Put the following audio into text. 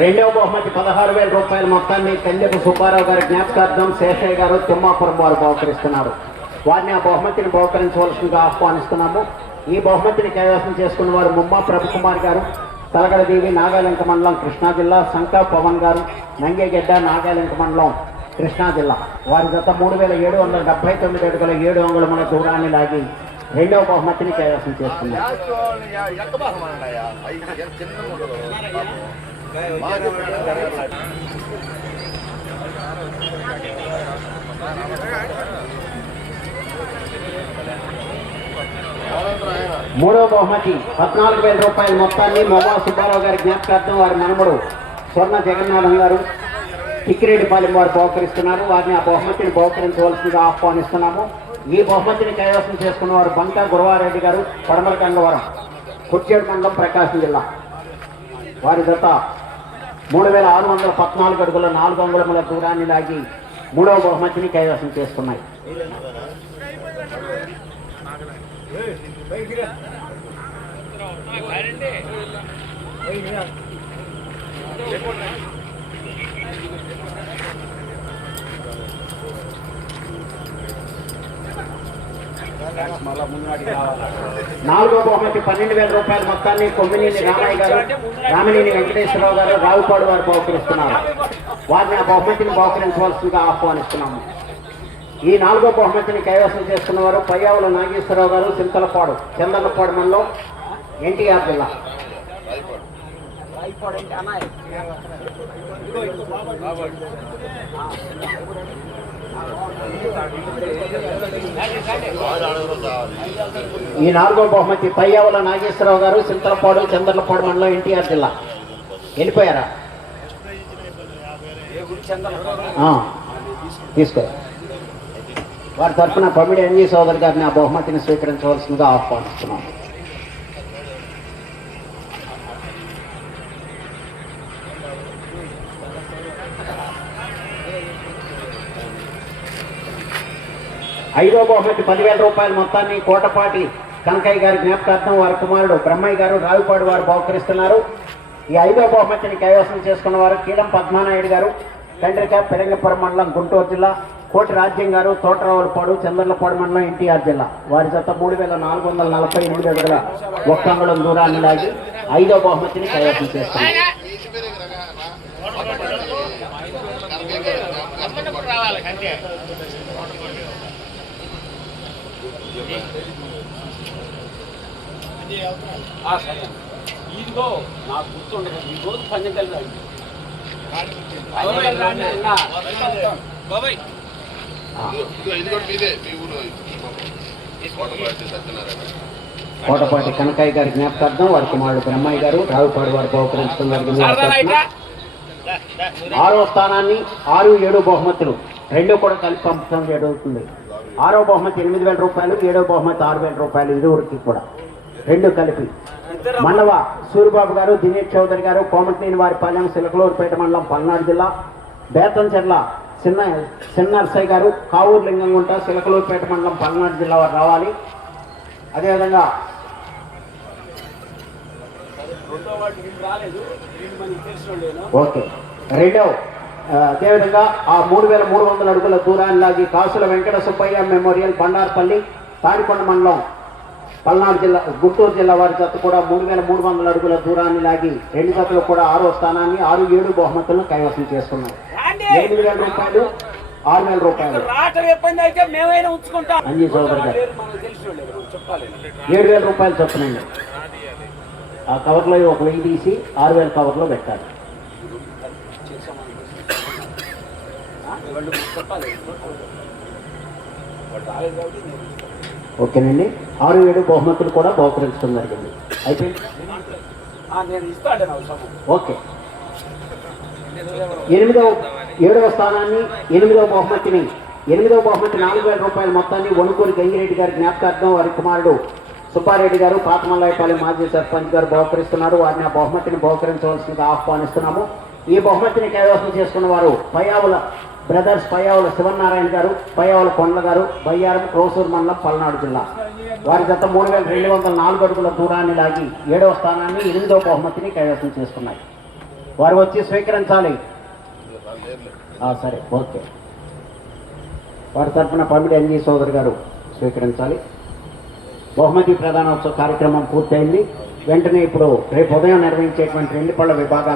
రెండవ బహుమతి పదహారు వేల రూపాయల మొత్తాన్ని కన్యకు సుబ్బారావు గారి జ్ఞాపకార్థం శేషయ్య గారు తిమ్మాపురం వారు బహుకరిస్తున్నారు. వారిని ఆ బహుమతిని బహుకరించవలసిందిగా ఆహ్వానిస్తున్నాము. ఈ బహుమతిని కైవసం చేసుకున్న వారు ముమ్మా ప్రభుకుమార్ గారు తలగడదేవి నాగాలింక మండలం కృష్ణా జిల్లా శంకా పవన్ గారు నంగేగడ్డ నాగాలింక మండలం కృష్ణా జిల్లా. వారి గత మూడు వేల ఏడు వందల డెబ్బై తొమ్మిది అడుగుల ఏడు అంగుళముల దూరాన్ని లాగి రెండవ బహుమతిని కైవసం చేసుకున్నారు. మూడవ బహుమతి పద్నాలుగు వేల రూపాయల మొత్తాన్ని మొబా సుబ్బారావు గారి జ్ఞాపకార్థం వారి మనముడు స్వర్ణ జగన్నాథం గారు టిక్కిరెడ్డిపాలెం వారు బహుకరిస్తున్నారు. వారిని ఆ బహుమతిని బహుకరించవలసిందిగా ఆహ్వానిస్తున్నాము. ఈ బహుమతిని కైవసం చేసుకున్న వారు బంకా గురవారెడ్డి గారు పడమల గంగవరం కుర్చేడు మండలం ప్రకాశం జిల్లా. వారి జత మూడు వేల ఆరు వందల పద్నాలుగు అడుగుల నాలుగు అంగుళముల దూరాన్ని లాగి మూడవ బహుమతిని కైవసం చేసుకున్నాయి నాలుగో బహుమతి పన్నెండు వేల రూపాయల మొత్తాన్ని కొమ్మినేని రామయ్య గారు రామినేని వెంకటేశ్వరరావు గారు రావుపాడు వారు బహుకరిస్తున్నారు. వారిని ఆ బహుమతిని బహుకరించవలసిందిగా ఆహ్వానిస్తున్నాము. ఈ నాలుగో బహుమతిని కైవసం చేస్తున్న వారు పయ్యావుల నాగేశ్వరరావు గారు చింతలపాడు చందలపాడు మండలం ఎన్టీఆర్ జిల్లా. ఈ నాలుగో బహుమతి పయ్యావుల నాగేశ్వరరావు గారు సింతలపాడు చంద్రలపాడు మండలం ఎన్టీఆర్ జిల్లా. వెళ్ళిపోయారా? తీసుకో. వారి తరఫున పమిడి ఎన్జీ సోదరి గారిని ఆ బహుమతిని స్వీకరించవలసిందిగా ఆహ్వానిస్తున్నాం. ఐదో బహుమతి పదివేల రూపాయల మొత్తాన్ని కోటపాటి కనకయ్య గారి జ్ఞాపకార్థం వారి కుమారుడు బ్రహ్మయ్య గారు రావిపాడు వారు బహుకరిస్తున్నారు. ఈ ఐదో బహుమతిని కైవసం చేసుకున్న వారు కీలం పద్మానాయుడు గారు తండ్రిక పెరంగపురం మండలం గుంటూరు జిల్లా కోటి రాజ్యం గారు తోటరావులపాడు చంద్రలపాడు మండలం ఎన్టీఆర్ జిల్లా. వారి జత మూడు వేల నాలుగు వందల నలభై ఎనిమిది అడుగుల ఒక్క అంగుళం దూరాన్ని లాగి ఐదో బహుమతిని కైవసం చేస్తున్నారు ఆ, సరే. ఇదిగో నాకు గుర్తుండదు. ఈ రోజు మీ ఊరు. కోటపాటి కనకయ్య గారి జ్ఞాపకార్థం వారి కుమారుడు బ్రహ్మయ్య గారు రావుపాడు వారు బహుకరించడం జరిగింది ఆరో స్థానాన్ని ఆరు ఏడు బహుమతులు. రెండు కూడా కలిపి పంపడం జరుగుతుంది. ఆరో బహుమతి ఎనిమిది వేల రూపాయలు ఏడో బహుమతి ఆరు వేల రూపాయలు ఇరువురికి కూడా. రెండు కలిపి. మండవ సూరిబాబు గారు దినేష్ చౌదరి గారు కోమటినేని వారి పాలెం సిలకలూరుపేట మండలం పల్నాడు జిల్లా. బేతంచెర్ల చిన్న చిన్నర్సయ్య గారు కావూరు లింగంగుంట సిలకలూరుపేట మండలం పల్నాడు జిల్లా వారు రావాలి. అదేవిధంగా రెండో. ఓకే. రెండవ ఆ, అదేవిధంగా ఆ మూడు వేల మూడు వందల అడుగుల దూరాన్ని లాగి కాసుల వెంకట సుబ్బయ్య మెమోరియల్ బండార్పల్లి తాడికొండ మండలం పల్నాడు జిల్లా గుంటూరు జిల్లా వారి జత కూడా మూడు వేల మూడు వందల అడుగుల దూరాన్ని లాగి రెండు జతలు కూడా ఆరో స్థానాన్ని ఆరు ఏడు బహుమతులను కైవసం చేసుకున్నాయి రాండి. ఎనిమిది వేల రూపాయలు ఆరు వేల రూపాయలు. అంజీ సోదరు గారు. ఏడు వేల రూపాయలు చొప్పునండి ఆ కవర్లో ఒక వెయ్యి తీసి ఆరు వేల కవర్లో పెట్టాలి ఆ, వాళ్ళు చెప్పాలి. వాళ్ళు రాలేదు కాబట్టి నేను ఓకేనండి. ఆరు ఏడు బహుమతులు కూడా బహుకరించడం జరిగింది అయిపోయింది నా అవసరం ఓకే. ఎనిమిదవ ఏడవ స్థానాన్ని ఎనిమిదవ బహుమతిని ఎనిమిదవ బహుమతి నాలుగు వేల రూపాయల మొత్తాన్ని వణుకూరి గంగిరెడ్డి గారి జ్ఞాపకార్థం వారి కుమారుడు సుబ్బారెడ్డి గారు పాతమల్లాయపల్లి మాజీ సర్పంచ్ గారు బహుకరిస్తున్నారు. వారిని ఆ బహుమతిని బహుకరించవలసిందిగా ఆహ్వానిస్తున్నాము. ఈ బహుమతిని కైవసం చేసుకున్న వారు పయావుల బ్రదర్స్ పయ్యావుల శివనారాయణ గారు పయ్యావుల కొండల గారు బయ్యారం క్రోసూరు మండలం పల్నాడు జిల్లా. వారి గత మూడు వేల రెండు వందల నాలుగు అడుగుల దూరాన్ని లాగి ఏడవ స్థానాన్ని ఎనిమిదవ బహుమతిని కైవసం చేసుకున్నాయి. వారు వచ్చి స్వీకరించాలి. ఆ, సరే ఓకే. వారి తరఫున పమిడి అంజీ సోదరు గారు స్వీకరించాలి. బహుమతి ప్రధానోత్సవ కార్యక్రమం పూర్తయింది. వెంటనే ఇప్పుడు రేపు ఉదయం నిర్వహించేటువంటి రెండు పళ్ళ విభాగాలు